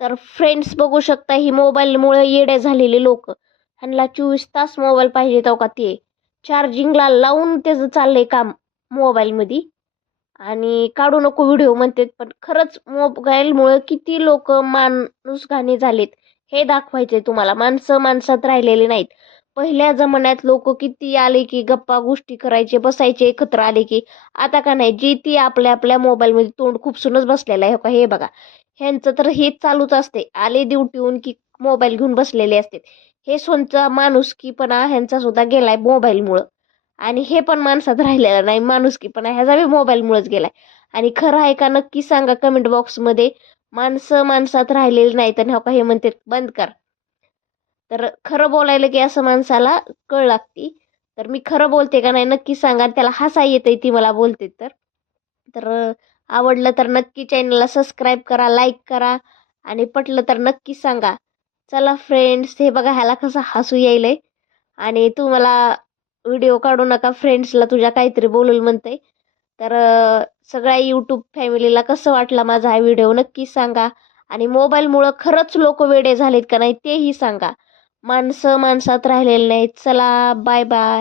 तर फ्रेंड्स बघू शकता ही मोबाईलमुळे येडे झालेले लोक. ह्यांना चोवीस तास मोबाईल पाहिजे तो का ते? चार्जिंगला लावून त्याचं चाललंय काम मोबाईलमध्ये आणि काढू नको व्हिडिओ म्हणतात पण खरंच मोबाईलमुळं किती लोक माणूस घाणे झालेत हे दाखवायचे तुम्हाला. माणसं माणसात राहिलेले नाहीत. पहिल्या जमान्यात लोक किती आले की गप्पा गोष्टी करायचे बसायचे एकत्र आले की. आता का नाही जे ती आपल्या आपल्या मोबाईलमध्ये तोंड खूपसूनच बसलेलं आहे हो का? हे बघा. ह्यांचं तर हेच चालूच असते. आले ड्युटीहून की मोबाईल घेऊन बसलेले असते. हे सोनचा माणुसकीपणा ह्यांचा सुद्धा गेलाय मोबाईलमुळं. आणि हे पण माणसात राहिलेलं नाही. माणुसकीपणा ह्याचा बी मोबाईलमुळेच गेलाय. आणि खरं आहे का नक्की सांगा कमेंट बॉक्समध्ये माणसं माणसात राहिलेली नाहीत आणि नका का हे म्हणते बंद कर. तर खरं बोलायला की असं माणसाला कळ लागती तर मी खरं बोलते का नाही नक्की सांगा. आणि त्याला हसा येते ती मला बोलते तर. तर आवडलं तर नक्की चॅनलला सबस्क्राईब करा लाईक करा आणि पटलं तर नक्की सांगा. चला फ्रेंड्स हे बघा ह्याला कसं हसू येईल आहे आणि तू मला व्हिडिओ काढू नका फ्रेंड्सला तुझ्या काहीतरी बोलूल म्हणते तर सगळ्या यूट्यूब फॅमिलीला कसं वाटला माझा हा व्हिडिओ नक्की सांगा. आणि मोबाईलमुळं खरंच लोक वेडे झालेत का नाही तेही सांगा. माणसं माणसात राहिलेले नाहीत. चला बाय बाय